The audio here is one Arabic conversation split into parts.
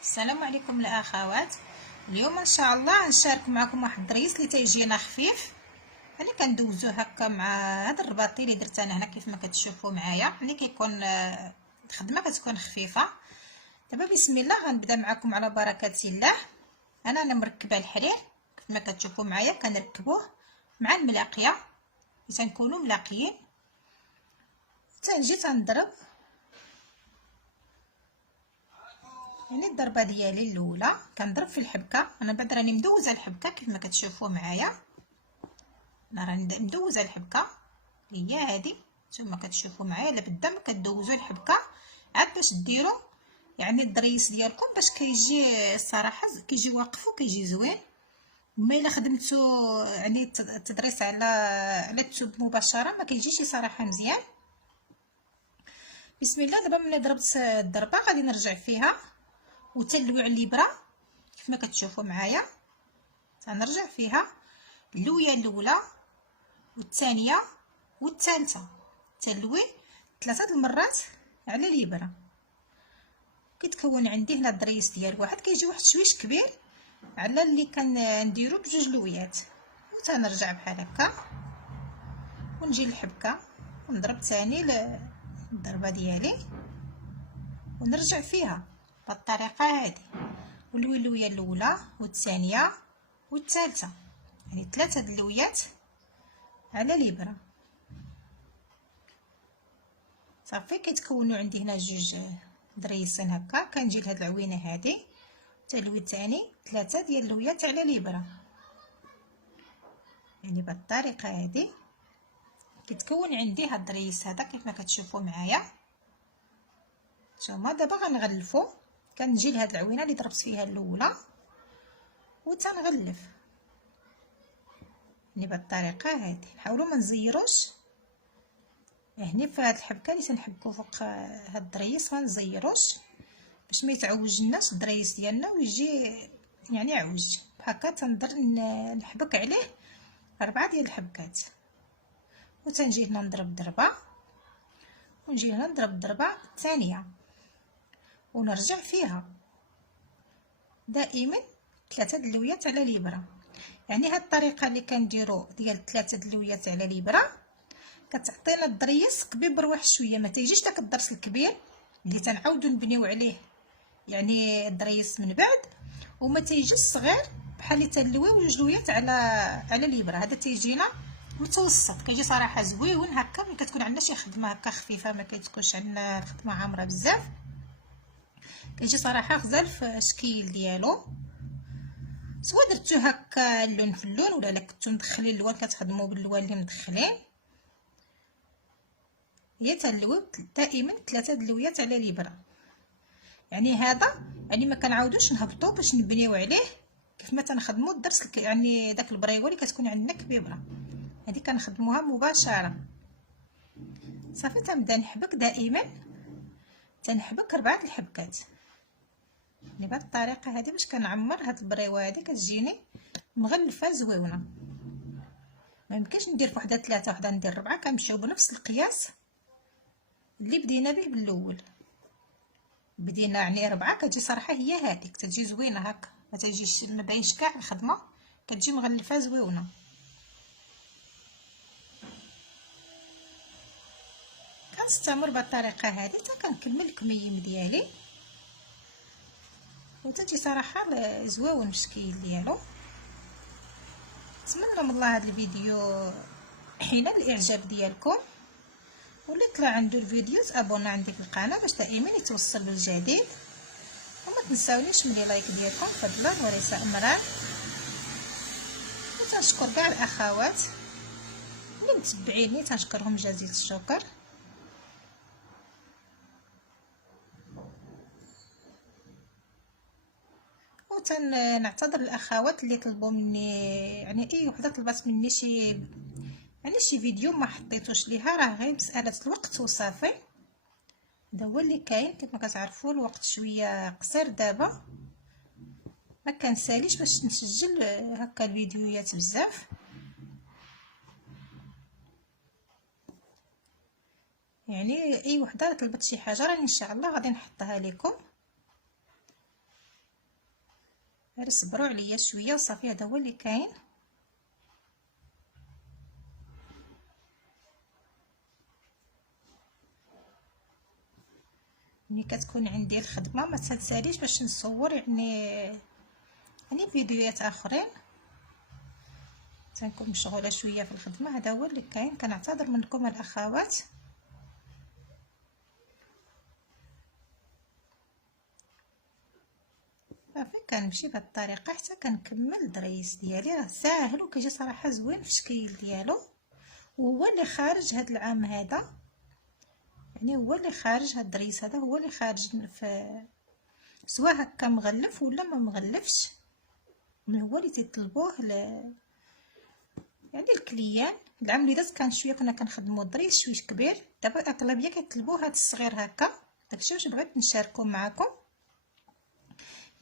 السلام عليكم الاخوات. اليوم ان شاء الله نشارك معكم واحد الدريس اللي تيجينا خفيف. انا كندوزو هكا مع هذا الرباطي اللي درت انا هنا كيف ما كتشوفوا معايا، ملي كيكون الخدمه كتكون خفيفه. دابا بسم الله غنبدا معكم على بركه الله. انا مركبه الحرير كيف ما كتشوفوا معايا، كنركبوه مع الملاقيه اللي تنكونوا ملاقيين. تنجي تنضرب يعني الضربه ديالي الاولى كنضرب في الحبكه. انا بعد راني مدوزه الحبكه كيف ما كتشوفوا معايا، انا راني مدوزه الحبكه هي هذه ثم كتشوفوا معايا. لابد ما كدوزوا الحبكه عاد باش ديروا يعني الضريس ديالكم باش كيجي الصراحه كيجي واقف وكيجي زوين. ما الا خدمتو يعني التدريس على التوب مباشره ما كيجيش صراحه مزيان. بسم الله. دابا ملي ضربت الضربه غادي نرجع فيها وتلوي على الابره كيف ما كتشوفوا معايا. تنرجع فيها اللويه الاولى والثانيه والثالثه، تلوي 3 المرات على الابره. كيتكون عندي هنا الضريس ديال واحد كيجي واحد شويش كبير على اللي كنديرو بجوج لويات، وتنرجع بحال هكا ونجي للحبكه ونضرب ثاني الضربه ديالي ونرجع فيها بالطريقه هذه، ونلوي اللويه الاولى والثانيه والثالثه، يعني 3 اللويات على الابره. صافي كيتكونوا عندي هنا جوج دريسين هكا. كنجي لهاد العوينه هذه تلوي ثاني 3 ديال اللويات على الابره، يعني بالطريقه هذه كيتكون عندي هاد الدريس هذا كيف ما كتشوفوا معايا. ثم دابا غنغلفو. كنجي لهاد العوينه اللي ضربت فيها الاولى وتنغلف يعني بالطريقه هذه. نحاولوا ما نزيروش هنا في هاد الحبكه اللي تنحبكو فوق هاد الدريس، ما نزيروش باش ما يتعوجناش الدريس ديالنا ويجي يعني عوج هكا. تنضر نحبك عليه 4 ديال الحبكات وتنجي هنا نضرب ضربه ونجي هنا نضرب الضربه الثانيه ونرجع فيها دائما 3 اللويات على الابره. يعني هاد الطريقه اللي كنديرو ديال 3 اللويات على الابره كتعطينا الضريس كبير واحد شويه، ما تيجيش داك الضرس الكبير اللي تنعاودو نبنيو عليه يعني الضريس من بعد، وما تيجيش صغير بحال اللي تنلويو جوج لويات على الابره. هذا تيجينا متوسط كيجي صراحه زويون هكا. ملي كتكون عندنا شي خدمه هكا خفيفه ما كتكونش عندنا الخدمه عامره بزاف، كيجي صراحه غزال في الشكل ديالو. سواء درتو هكا اللون في اللون ولا الا كنتو مدخلين اللوان كتخدموا باللوان اللي مدخلين. هي تنلويو دائما 3 اللويات على الابره، يعني هذا يعني ما كنعاودوش نهبطو باش نبنيو عليه كيف ما تنخدموا الدرس يعني داك البريغو اللي كتكون عندنا كبيبره هذه كنخدموها مباشره. صافي تنبدا نحبك دائما تنحبك 4 الحبكات يعني بهذه الطريقه هذه باش كنعمر هاد البريوه هذه كتجيني مغلفه زويونه. ما يمكنش ندير فوحده 3 وحده ندير 4، كنمشيو بنفس القياس اللي بدينا به بالاول. بدينا يعني 4 كتجي صراحه هي هذيك تجي زوينه هكا، ما تجيش ما باينش كاع الخدمه، كتجي مغلفه زويونه. كنستمر بالطريقه هذه حتى كنكمل الكميم ديالي وتجي صراحه زويون الشكل ديالو. نتمنى من الله هذا الفيديو حينال الاعجاب ديالكم، واللي طلع عنده الفيديو تابونا عندي في القناه باش دائما يتوصل بالجديد. وما تنساونيش من لايك ديالكم فضلا وليس امرا. وتنشكر كاع الاخوات اللي متبعيني، تنشكرهم جزيل الشكر. وتنعتذر الاخوات اللي طلبوا مني يعني اي وحده طلبت مني شي فيديو ما حطيتوش ليها، راه غير مساله الوقت وصافي. هذا هو اللي كاين. كيف ما كتعرفوا الوقت شويه قصير دابا، ما كنساليش باش نسجل هكا الفيديوهات بزاف. يعني اي وحده طلبت شي حاجه راني ان شاء الله غادي نحطها لكم. غير صبروا عليا شويه وصافي. هذا هو اللي كاين. ملي كتكون عندي الخدمه ما تنساليش باش نصور يعني فيديوهات اخرين، تنكون مشغوله شويه في الخدمه. هذا هو اللي كاين. كنعتذر منكم الاخوات. صافي كنمشي بهذه الطريقه حتى كنكمل الدريس ديالي. راه ساهل وكيجي صراحه زوين في الشكل ديالو، وهو اللي خارج هذا العام هذا. يعني هو اللي خارج هاد الدريس هذا، هو اللي خارج في سواء هكا مغلف ولا ما مغلفش. من هو اللي تيطلبوه يعني الكليان. العام اللي داز كان شويه كنا كنخدموا دريس شويه كبير، دابا الاغلبيه كيطلبوا هاد الصغير هكا. داكشي واش بغيت نشاركو معكم.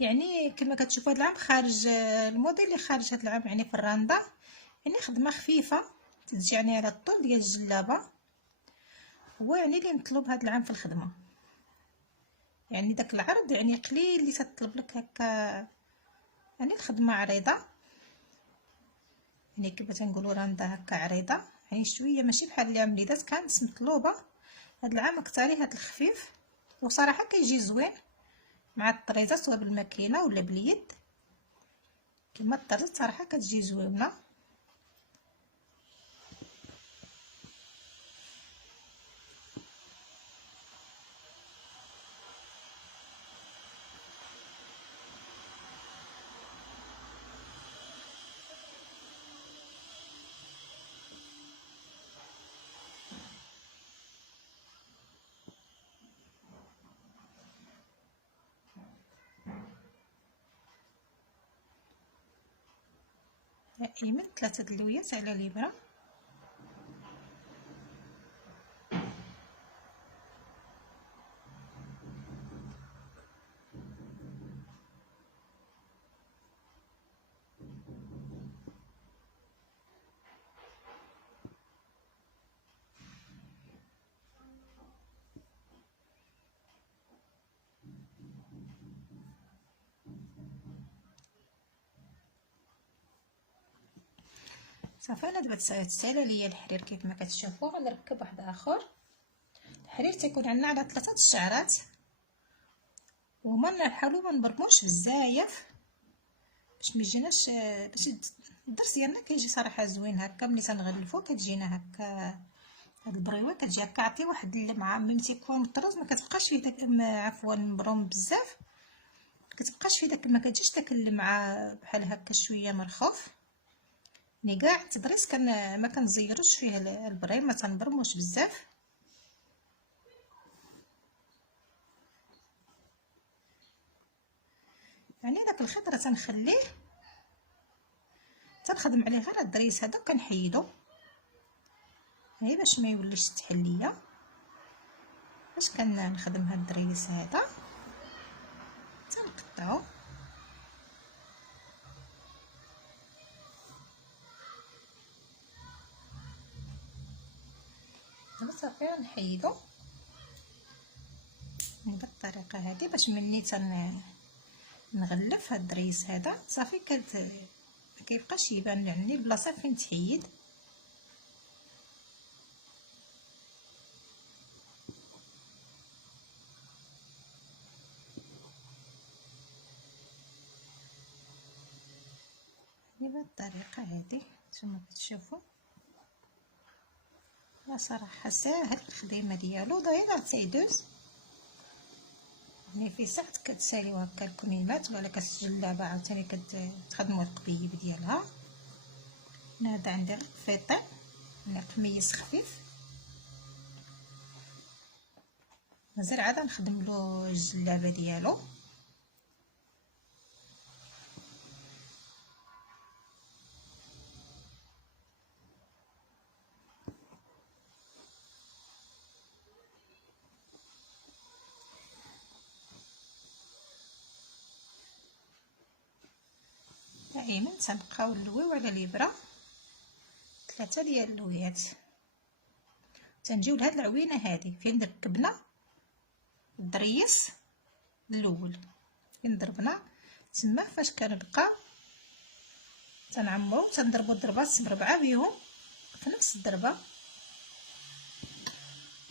يعني كما كتشوفوا هاد العام خارج الموديل اللي خارج هاد العام يعني في الراندا، يعني خدمه خفيفه تجي يعني على الطول ديال الجلابه. هو يعني اللي مطلوب هاد العام في الخدمه. يعني داك العرض يعني قليل اللي تطلب لك هكا، يعني الخدمه عريضه، يعني كيف تنقولوا راندا هكا عريضه، يعني شويه ماشي بحال العام اللي داز كانت مطلوبه. هاد العام اكثري هاد الخفيف، وصراحه كيجي زوين مع الطريزه سواء بالماكينه ولا باليد. كما الطريزه صراحه كتجي زوينه. دائما 3 دلويات على الابره. صافي انا دابا تسالى ليا الحرير كيف ما كتشوفوا. غنركب واحد اخر. الحرير تيكون عندنا على 3 الشعرات، وما نحاولوا ما نبرموش بزاف باش ما يجيناش، باش الدرس ديالنا كيجي صراحه زوين هكا. ملي تنغلفو كتجينا هكا هاد البريوه كتجي هكا عطي واحد اللمعه. ملي تيكون الطراز ما كتبقاش فيه داك عفوا مبروم بزاف، كتبقاش فيه داك، ما كتجيش داك اللمعه بحال هكا شويه مرخوف. يعني كاع التدريس ما كنزيروش فيه البريم، ما تنبرموش بزاف. يعني داك الخيط راه تنخليه تنخدم عليه غير الدريس هذا وكنحيدو هي باش ما يوليش تحليه. باش كنخدم هاد الدريس هذا تنقطعو. دابا صافي غنحيدو بهاد الطريقه هادي باش ملي نغلف هاد الدريس هذا صافي ما كيبقاش يبان يعني البلاصه فين تحيد. بهاد الطريقه هادي نتوما كتشوفوا. لا صراحه ساهل الخدمه ديالو، ضايع تيدوز. يعني في ساعات كتساليو هكا الكميمات ولا كتجلابه عاوتاني كتخدموا القبيب ديالها. انا هذا عندي غير فيطين يعني قميص خفيف، مازال عاد نخدم له الجلابه ديالو. دائما تنبقاو نلويو على الابره 3 ديال اللويات. تنجيو لهاد العوينه هذه فين ركبنا الدريس الاول، فين ضربنا تما فاش كنبقى تنعمرو تنضربو الضربات بربعه بيهم في نفس الضربه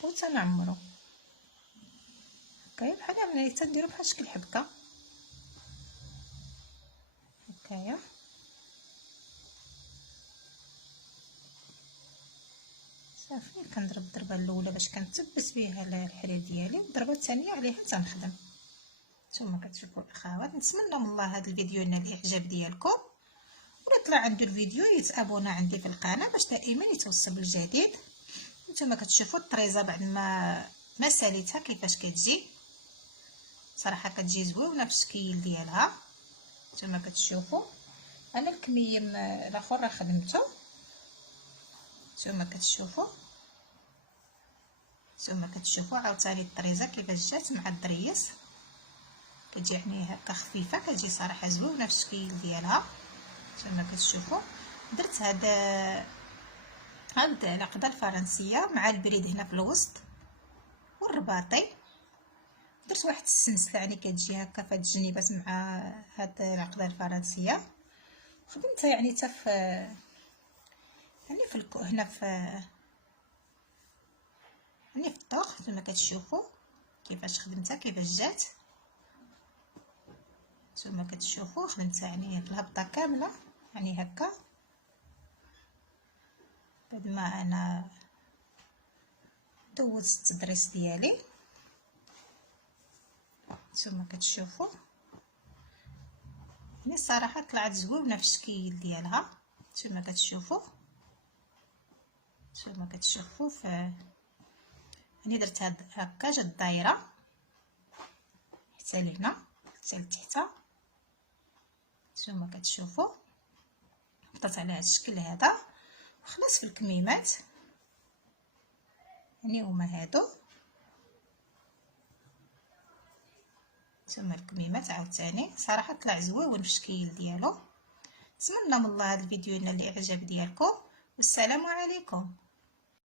وتنعمرو هكايا بحال ملي تنديرو بحال شكل حبكه هكايا. صافي كنضرب الضربه الاولى باش كنثبت بها الحرير ديالي، والضربه الثانيه عليها تنخدم. ثم كتشوفوا الاخوات، نتمنى من الله هذا الفيديو ينال الاعجاب ديالكم، ولا طلع عنده الفيديو يتابونا عندي في القناه باش دائما يتوصل بالجديد. نتوما كتشوفوا الطريزه بعد ما ساليتها كيفاش كتجي، صراحه كتجي زوينه في الشكل ديالها. نتوما كتشوفوا انا الكميم الاخر راه خدمته، نتوما كتشوفوا عاوتاني الطريزه كيفاش جات مع الدريس، كتجي يعني هكا خفيفه، كتجي صراحه زوينه في الشكل ديالها. كما كتشوفوا درت هاد العقده الفرنسيه مع البريد هنا في الوسط والرباطي، درت واحد السلسله يعني كتجي هكا في هاد الجنيبات مع هاد العقده الفرنسيه، خدمتها يعني حتى في يعني في هنا في يعني في الطوق. كما كتشوفوا كيفاش خدمتها كيفاش جات، ثم كتشوفوا خدمتها يعني في الهبطه كامله يعني هكا بعد ما انا دوزت التدريس ديالي. ثم كتشوفوا يعني الصراحه طلعت زوينه في الشكل ديالها. ثم كتشوفوا في يعني درت هكا جات دايره حتى لهنا حتى لتحت. ثم كتشوفوا حطيت على هذا الشكل هذا وخلاص في الكميمات يعني هما هادو. ثم الكميمات عاوتاني صراحه طلع زوين في الشكل ديالو. نتمنى من الله هذا الفيديو ينال الاعجاب ديالكم، والسلام عليكم.